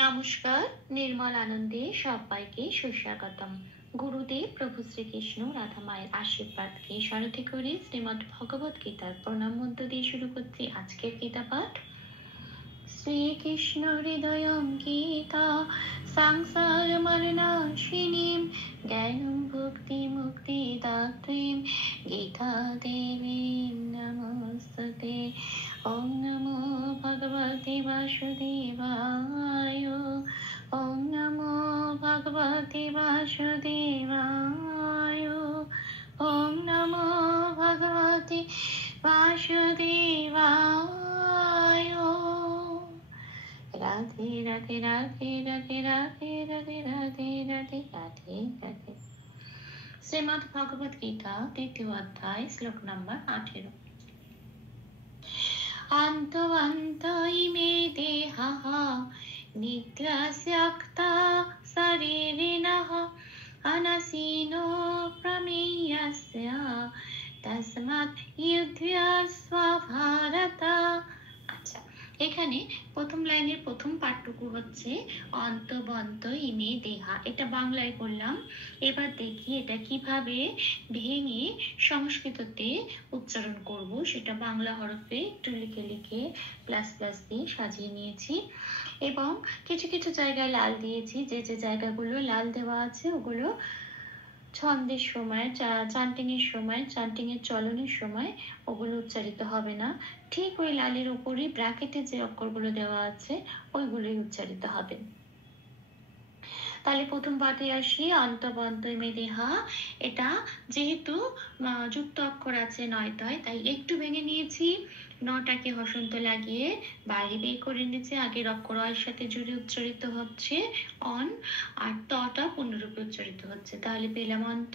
নমস্কার, নির্মল আনন্দে সবাইকে সুস্বাগতম। গুরুদেব প্রভু শ্রীকৃষ্ণ রাধা মায়ের আশীর্বাদকে সারথি করে শ্রীমদ্ ভগবত গীতার প্রণাম মন্ত্র দিয়ে শুরু করছি আজকের গীতা পাঠ। শ্রীকৃষ্ণ হৃদয়ং গীতা সংসার মরণাশিনীম জ্ঞানম ভক্তি মুক্তি দাত্রীম গীতা দেবীম নমস্তুতে। ওম নমো ভগবতে বাসুদেবায়। ওম নমো ভগবতে বাসুদেবায়। ওম নমো ভগবতে বাসুদেবায়। রাধে রাধে রাধে রাধে রাধে রাধে রাধে রাধে রাধে রাধে। শ্রীমদ্ ভগবত গীতা দ্বিতীয় অধ্যায় শ্লোক নম্বর 18। অন্তবন্ত ইমে দেহাঃ নিত্যস্যাক্তা শরীরিণঃ অনাসীনো প্রমেয়স্য তস্মাৎ যুধ্যস্ব ভারত। আচ্ছা, এখানে প্রথম লাইনের প্রথম পাঠটুকু হচ্ছে অন্তবন্ত ইমে দেহা, এটা বাংলায় বললাম। এবার দেখি এটা কিভাবে ভেঙে সংস্কৃততে উচ্চারণ করব, সেটা বাংলা হরফে একটু লিখে লিখে প্লাস প্লাস দিয়ে সাজিয়ে নিয়েছি এবং কিছু কিছু জায়গায় লাল দিয়েছি। যে যে জায়গাগুলো লাল দেওয়া আছে ওগুলো ছন্দের সময়, চান্টিং এর সময়, চান্টিং এর চলনের সময় ওগুলো উচ্চারিত হবে না। ঠিক ওই লালের উপরই ব্র্যাকেটে যে অক্ষরগুলো দেওয়া আছে ওইগুলোই উচ্চারিত হবে। তাহলে প্রথম পাঠে আসি, অন্তবন্ত ইমে দেহা। এটা যেহেতু যুক্ত অক্ষর আছে নয়টায়, তাই একটু ভেঙে নিয়েছি। নটাকে হসন্ত লাগিয়ে বাইরে বের করে নিয়েছি। আগের অক্ষর এর সাথে জুড়ে উচ্চারিত হচ্ছে অন, আর তটা পূর্ণরূপে উচ্চারিত হচ্ছে। তাহলে পেলাম অন্ত।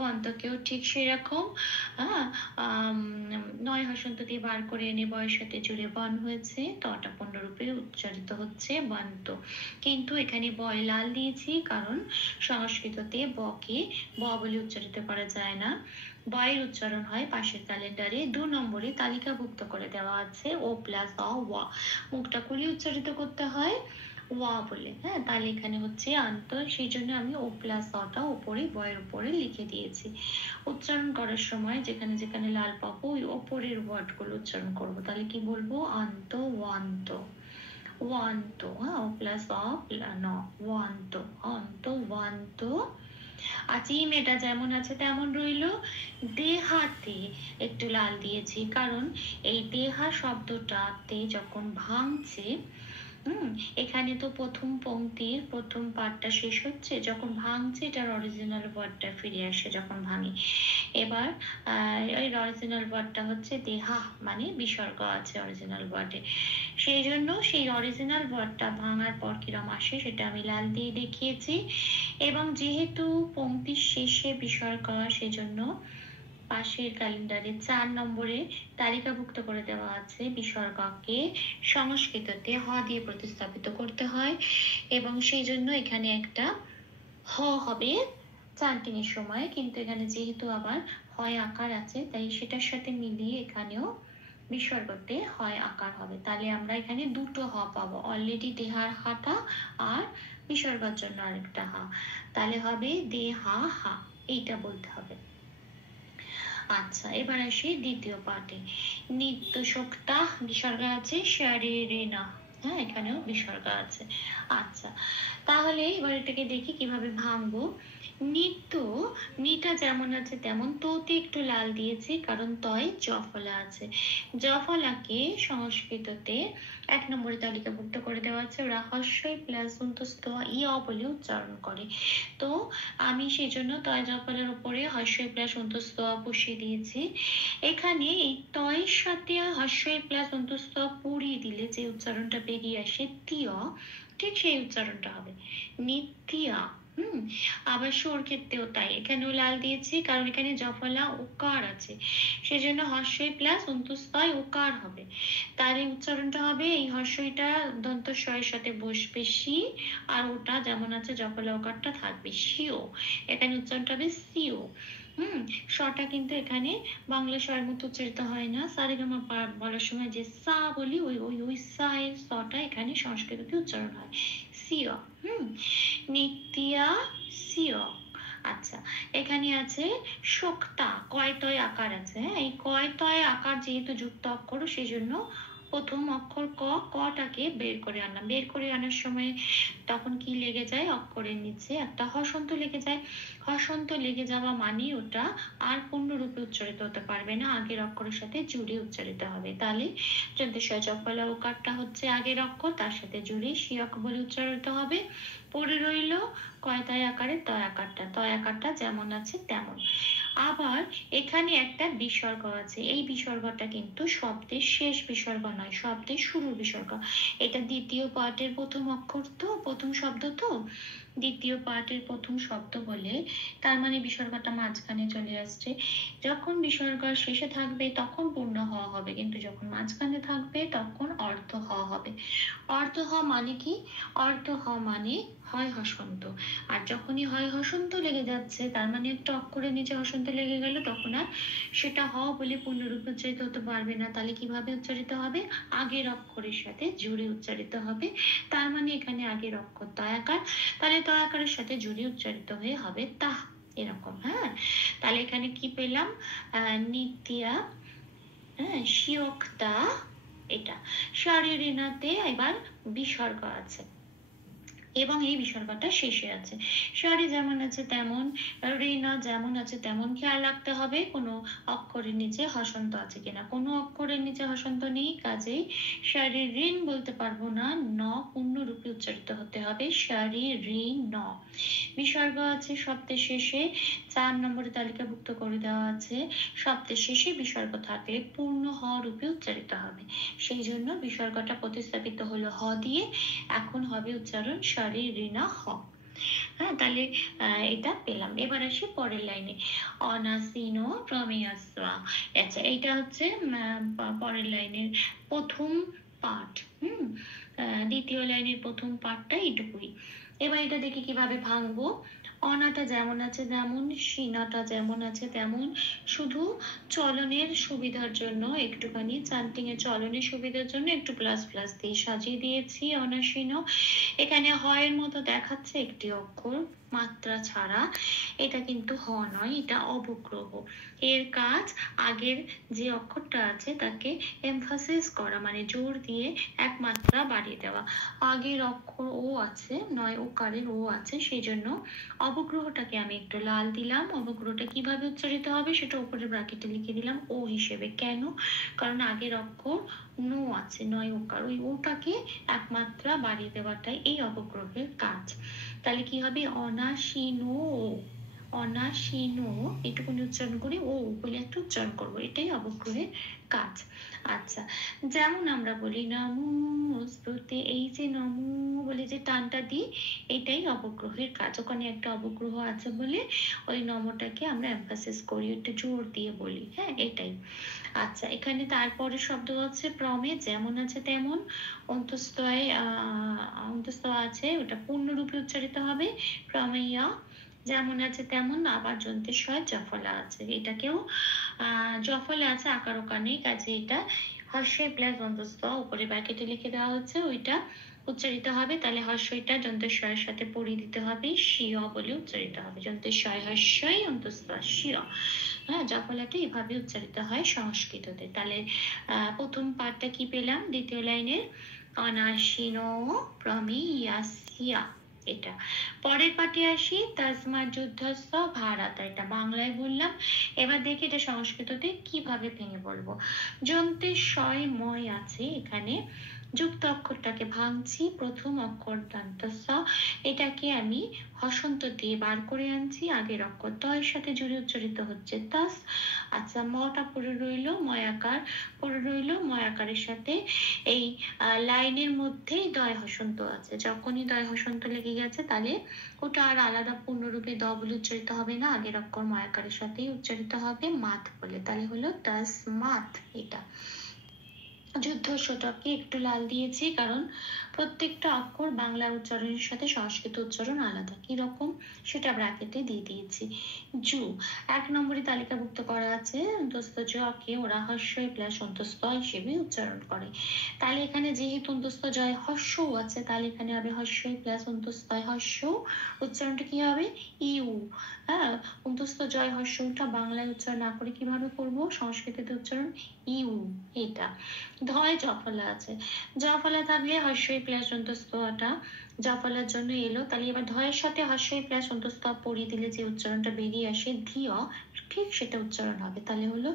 বন্তকেও ঠিক সেরকম নয় হসন্ত দিয়ে বার করে এনে বয়ের সাথে জুড়ে বন হয়েছে, তটা পূর্ণরূপে উচ্চারিত হচ্ছে বন্ত। কিন্তু এখানে বয় লাল দিয়েছি কারণ সংস্কৃততে বকে ব বলে উচ্চারিত করা যায় না। বয়ের উচ্চারণ হয় পাশের ক্যালেন্ডারে 2 নম্বরে তালিকাভুক্ত করে দেওয়া আছে ও প্লাস অ ওয়া, মুখটা খুলে উচ্চারিত করতে হয় ওয়া বলে। হ্যাঁ, তাহলে এখানে হচ্ছে আন্ত, সেই জন্য আমি ও প্লাস অটা উপরে বয়ের উপরে লিখে দিয়েছি। উচ্চারণ করার সময় যেখানে যেখানে লাল পাবো ওই ওপরের ওয়ার্ডগুলো উচ্চারণ করব। তাহলে কি বলবো? অন্ত, ওয়ান্ত, ওয়ান্ত, ও প্লাস অ ন, ওয়ান্ত, অন্ত, ওয়ান্ত। আচ্ছা, ইমেটা যেমন আছে তেমন রইলো। দেহাতে একটু লাল দিয়েছি কারণ এই দেহা শব্দটাতে যখন ভাঙছে, এখানে তো প্রথম পংক্তির প্রথম পার্টটা শেষ হচ্ছে, যখন ভাঙছে এটার অরিজিনাল ওয়ার্ডটা ফিরে আসে যখন ভাঙি। এবার এই অরিজিনাল ওয়ার্ডটা হচ্ছে দেহা, মানে বিসর্গ আছে অরিজিনাল ওয়ার্ডে। সেই জন্য সেই অরিজিনাল ওয়ার্ডটা ভাঙার পর কিরম আসে সেটা আমি লাল দিয়ে দেখিয়েছি। এবং যেহেতু পংক্তির শেষে বিসর্গ, সেজন্য পাশের ক্যালেন্ডারে 4 নম্বরে তালিকাভুক্ত করে দেওয়া আছে বিসর্গকে সংস্কৃততে হ দিয়ে প্রতিস্থাপিত করতে হয় এবং সেই জন্য এখানে একটা হ হবে চান্টিং এর সময়। কিন্তু এখানে যেহেতু আবার হয় আকার আছে, তাই সেটার সাথে মিলিয়ে এখানেও বিসর্গতে হয় আকার হবে। তাহলে আমরা এখানে দুটো হ পাবো, অলরেডি দেহার হাটা আর বিসর্গের জন্য আরেকটা হা। তাহলে হবে দেহা হা, এইটা বলতে হবে। আচ্ছা, এবার আসি দ্বিতীয় পাঠে। নিত্য শোক্তা বিসর্গ আছে, শারীরে না, হ্যাঁ এখানেও বিসর্গ আছে। আচ্ছা, তাহলে এবার এটাকে দেখি কিভাবে ভাঙবো। নিত্য, নিটা যেমন আছে তেমন, তোতে একটু লাল দিয়েছি কারণ তয় জফলা আছে। জফলাকে সংস্কৃততে 1 নম্বরে তালিকাভুক্ত করে দেওয়া আছে, ওরা হস্যই প্লাস অন্তস্থ ইয়া বলে উচ্চারণ করে। তো আমি সেই জন্য তয় জফলার উপরে হস্যই প্লাস অন্তস্থ বসিয়ে দিয়েছি। এখানে এই তয়ের সাথে হস্যই প্লাস অন্তস্থ পড়িয়ে দিলে যে উচ্চারণটা বেরিয়ে আসে তিয়া, ঠিক সেই উচ্চারণটা হবে নিত্যা। আবার সোর ক্ষেত্রেও তাই, এখানেও লাল দিয়েছি কারণ এখানে জফলা ওকার আছে, সেজন্য হস্যই প্লাস অন্তস্থয় ওকার হবে। তাহলে উচ্চারণটা হবে এই হস্যইটা দন্ত শয়ের সাথে বসবে শি, আর ওটা যেমন আছে জফলা ওকারটা থাকবে শিও। এখানে উচ্চারণটা হবে সিও। সটা কিন্তু এখানে বাংলা স্বরের মতো উচ্চারিত হয় না। সারেগামা বলার সময় যে সা বলি, ওই ওই ওই সা এর সটা এখানে সংস্কৃততে উচ্চারণ হয় সিও। নিত্যা সিও। আচ্ছা, এখানে আছে শোক্তা, কয় তয় আকার আছে। হ্যাঁ, এই কয় তয় আকার যেহেতু যুক্ত অক্ষর, সেই জন্য প্রথম অক্ষর ক, কটাকে বের করে আনলাম। বের করে আনার সময় তখন কি লেগে যায়, অক্ষরের নিচে একটা হসন্ত লেগে যায়। হসন্ত লেগে যাওয়া মানে ওটা আর পূর্ণরূপে উচ্চারিত হতে পারবে না, আগের অক্ষরের সাথে জুড়ে উচ্চারিত হবে। তাহলে যন্ত্রস্বয় চপলা ওকারটা হচ্ছে আগের অক্ষর, তার সাথে জুড়ে শিয়ক বলে উচ্চারিত হবে। পড়ে রইল কয় তয় আকারে তয় আকারটা। তয় আকারটা যেমন আছে তেমন। আবার এখানে একটা বিসর্গ আছে। এই বিসর্গটা কিন্তু শব্দের শেষ বিসর্গ নয়, শব্দের শুরুর বিসর্গ। এটা দ্বিতীয় পাঠের প্রথম অক্ষর, তো প্রথম শব্দ, তো দ্বিতীয় পাঠের প্রথম শব্দ বলে তার মানে বিসর্গটা মাঝখানে চলে আসছে। যখন বিসর্গ শেষে থাকবে তখন পূর্ণ হওয়া হবে, কিন্তু যখন মাঝখানে থাকবে তখন অর্ধ হওয়া হবে। অর্ধ হওয়া মানে কি? অর্ধ হওয়া মানে হয় হসন্ত। আর যখনই হয় হসন্ত লেগে যাচ্ছে, তার মানে একটা অক্ষরের নিচে হসন্ত লেগে গেল, তখন আর সেটা হ বলে পূর্ণরূপে উচ্চারিত হতে পারবে না। তাহলে কিভাবে উচ্চারিত হবে? আগের অক্ষরের সাথে জুড়ে উচ্চারিত হবে। তার মানে এখানে আগের অক্ষর তয়াকার, তাহলে তয়াকারের সাথে জুড়ে উচ্চারিত হয়ে হবে তাহ, এরকম। হ্যাঁ, তাহলে এখানে কি পেলাম? নিত্যা, শিয়ক্তা, এটা শরীরিনাতে এবার বিসর্গ আছে এবং এই বিসর্গটা শেষে আছে। সারি যেমন আছে তেমন, ঋণা যেমন আছে তেমন। খেয়াল রাখতে হবে কোনো অক্ষরের নিচে হসন্ত আছে কিনা। কোনো অক্ষরের নিচে হসন্ত নেই, কাজেই সারি ঋণ বলতে পারবো না, ন পূর্ণরূপে উচ্চারিত হতে হবে সারি ঋণ ন। বিসর্গ আছে শব্দের শেষে, 4 নম্বরে তালিকাভুক্ত করে দেওয়া আছে। শব্দের শেষে বিসর্গ থাকলে পূর্ণ হ রূপে উচ্চারিত হবে, সেই জন্য বিসর্গটা প্রতিস্থাপিত হলো হ দিয়ে। এখন হবে উচ্চারণ সারি ঋণা হ। হ্যাঁ, তাহলে এটা পেলাম। এবার আসি পরের লাইনে, অনাসিনো প্রমেয়াসা। আচ্ছা, এইটা হচ্ছে পরের লাইনের প্রথম পাঠ। দ্বিতীয় লাইনের প্রথম পাঠটা এইটুকুই। এবার এটা দেখি কিভাবে ভাঙবো। অনাটা যেমন আছে তেমন, সিনাটা যেমন আছে তেমন, শুধু চলনের সুবিধার জন্য একটুখানি চান্টিং এর চলনের সুবিধার জন্য একটু প্লাস প্লাস দিয়ে সাজিয়ে দিয়েছি অনাসীন। এখানে হয়ের মতো দেখাচ্ছে একটি অক্ষর মাত্রা ছাড়া, এটা কিন্তু হ নয়, এটা অবগ্রহ। এর কাজ আগের যে অক্ষরটা আছে তাকে এমফাসিস করা, মানে জোর দিয়ে এক মাত্রা বাড়িয়ে দেওয়া। আগের অক্ষর ও আছে, নয় ওকারের ও আছে, সেই জন্য অবগ্রহটাকে আমি একটু লাল দিলাম। অবগ্রহটা কিভাবে উচ্চারিত হবে সেটা উপরে ব্র্যাকেটে লিখে দিলাম ও হিসেবে। কেন? কারণ আগের অক্ষর নো আছে, নয় ওকার, ওই ওটাকে একমাত্রা বাড়িয়ে দেওয়াটাই এই অবগ্রহের কাজ। তাহলে কি হবে? অনাসীনো, অনাসীনো এটুকুনি উচ্চারণ করে ও বলে একটা উচ্চারণ করবো, এটাই অবগ্রহের কাজ। আচ্ছা, যেমন আমরা বলি নমস্তুতে, এই যে নম বলে যে টানটা দিই, এটাই অবগ্রহের কাজ। ওখানে একটা অবগ্রহ আছে বলে ওই নমটাকে আমরা এমফাসিস করি, একটু জোর দিয়ে বলি। হ্যাঁ, এটাই। আচ্ছা, এখানে তারপরে শব্দ হচ্ছে প্রমে, যেমন আছে তেমন। অন্তস্তয় অন্তস্তয় আছে, ওটা পূর্ণরূপে উচ্চারিত হবে প্রমেয়া, যেমন আছে তেমন। আবার যন্ত্রেশ্বয় জফলা আছে, এটাকেও জফলা আছে, আকার ওকার নেই, কাজে এটা হর্ষই প্লাস অন্তস্থ উপরে ব্র্যাকেটে লিখে দেওয়া হচ্ছে, ওইটা উচ্চারিত হবে। তাহলে হর্ষইটা যন্ত্রেশ্বয়ের সাথে পড়িয়ে দিতে হবে, শিয় বলে উচ্চারিত হবে। যন্ত্রেশ্বয় হর্ষই অন্তস্থ শিয়। হ্যাঁ, জফলাটা এভাবে উচ্চারিত হয় সংস্কৃততে। তাহলে প্রথম পাঠটা কি পেলাম? দ্বিতীয় লাইনের অনাসীনো প্রমেয়াসিয়া, এটা। পরের পাঠে আসি, তাজমা যুদ্ধস্ব ভারত, এটা বাংলায় বললাম। এবার দেখি এটা সংস্কৃততে কিভাবে ভেঙে বলবো। যন্ত্রের শয় ময় আছে, এখানে যুক্ত অক্ষরটাকে ভাঙছি। প্রথম অক্ষর দন্তস্ব, এটাকে আমি হসন্ত দিয়ে বার করে আনছি। আগের অক্ষর তয়ের সাথে জুড়ে উচ্চারিত হচ্ছে তাস। আচ্ছা, মটা পড়ে রইল, ময়াকার পড়ে রইল। ময়াকারের সাথে এই লাইনের মধ্যেই দয় হসন্ত আছে। যখনই দয় হসন্ত লেগে গেছে, তাহলে ওটা আর আলাদা পূর্ণরূপে দ বলে উচ্চারিত হবে না, আগের অক্ষর ময়াকারের সাথেই উচ্চারিত হবে মাত বলে। তাহলে হলো তাস মাত, এটা। যুদ্ধ শতকে একটু লাল দিয়েছি, কারণ প্রত্যেকটা অক্ষর বাংলা উচ্চারণের সাথে সংস্কৃত উচ্চারণ আলাদা, কিরকম সেটা ব্র্যাকেটে দিয়ে দিয়েছি। জু 1 নম্বরে তালিকাভুক্ত করা আছে, অন্তস্থ জকে ওরা হর্ষই প্লাস অন্তস্থ হিসেবে উচ্চারণ করে। তাহলে এখানে যেহেতু অন্তস্থ জয় হর্ষ আছে, তাহলে এখানে হবে হর্ষই প্লাস অন্তস্থ হর্ষ। উচ্চারণটা কি হবে? ইউ। হ্যাঁ, অন্তস্থ জয় হর্ষটা বাংলায় উচ্চারণ না করে কিভাবে করব? সংস্কৃতিতে উচ্চারণ ইউ। এটা ধয় জফলা আছে, জফলা থাকলে হর্ষই প্লাস অন্তস্থটা জফলার জন্য এলো। তাহলে এবার ধয়ের সাথে হর্ষই প্লাস অন্তস্থ পড়িয়ে দিলে যে উচ্চারণটা বেরিয়ে আসে ধিয়, ঠিক সেটা উচ্চারণ হবে। তাহলে হলো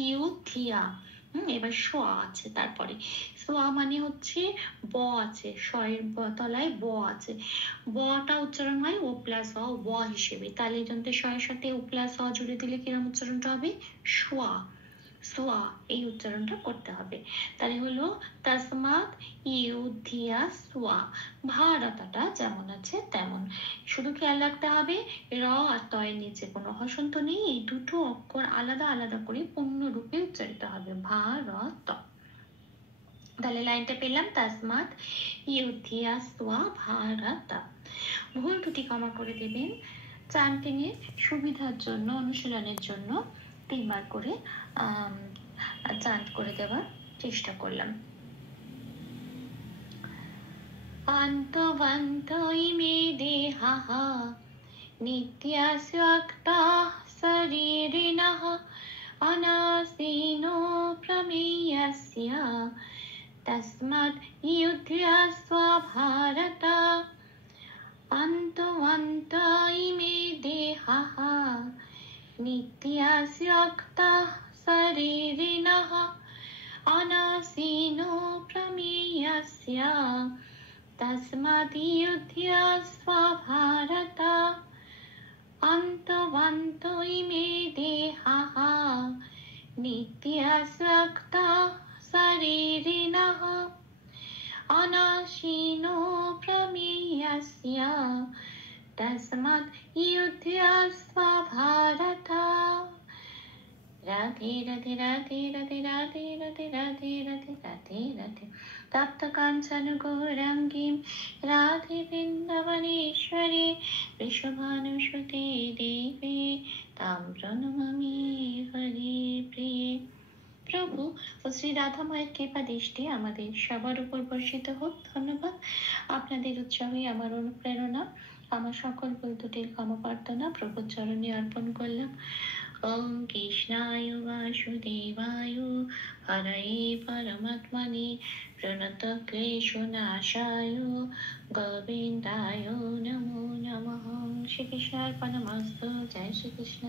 ইউ থিয়া। এবার সোয়া আছে, তারপরে সোয়া মানে হচ্ছে ব আছে, শয়ের তলায় ব আছে, বটা উচ্চারণ হয় ও প্লাস অ ব হিসেবে। তাহলে যন্ত্রে শয়ের সাথে ও প্লাস অ জুড়ে দিলে কিরম উচ্চারণটা হবে? সোয়া। সোয়া এই উচ্চারণটা করতে হবে। তাহলে হলো তাসমাত ইউধিয়া সোয়া। ভারতটা যেমন আছে তেমন, শুধু খেয়াল রাখতে হবে র আর তয়ের নিচে কোনো হসন্ত নেই, এই দুটো অক্ষর আলাদা আলাদা করে পূর্ণ রূপে উচ্চারিত হবে, ভারত। তাহলে লাইনটা পেলাম, তাসমাত ইউধিয়া সোয়া ভারত। ভুল দুটি ক্ষমা করে দেবেন। চান্টিংয়ের সুবিধার জন্য, অনুশীলনের জন্য 3 বার করে চান্ট করে দেওয়ার চেষ্টা করলাম। অন্তবন্ত ইমে দেহাঃ নিত্যাস্যক্তাঃ শরীরিণঃ অনাসীনো প্রমেয়স্য তস্মাৎ ইয়ুধ্যস্ব ভারত। অন্তবন্ত ইমে দেহাঃ নিত্যাস্যক্তাঃ শরীরিণঃ অনাসীনো প্রমেয়স্য তস্মাদ্ ভারত। অন্তবন্ত ইমে দেহাঃ নিত্যাস্যক্তাঃ শরীরিণঃ অনাসীনো প্রমেয়স্য তস্মাৎ ভারত। রাধে রাধে রাধে রাধে রাধে রাধে রাধে রাধে রাধে রাধে। তপ্ত কাঞ্চন গৌরাঙ্গীম রাধে বৃন্দাবনেশ্বরী বৃষভানুসুতে দেবী তাম প্রণমামি হরি প্রিয়ে। প্রভু ও শ্রী রাধা মায়ের কৃপা দৃষ্টি আমাদের সবার উপর বর্ষিত হোক। ধন্যবাদ। আপনাদের উৎসাহই আমার অনুপ্রেরণা। আমার সকল ভুল ত্রুটির ক্ষমা প্রার্থনা প্রভুর চরণে অর্পণ করলাম। ওম কৃষ্ণায় বাসুদেবায় হরয়ে পরমাত্মনে প্রণতক্লেশনাশায় গোবিন্দায় নমো নমঃ। শ্রীকৃষ্ণার্পণমস্তু। জয় শ্রীকৃষ্ণ।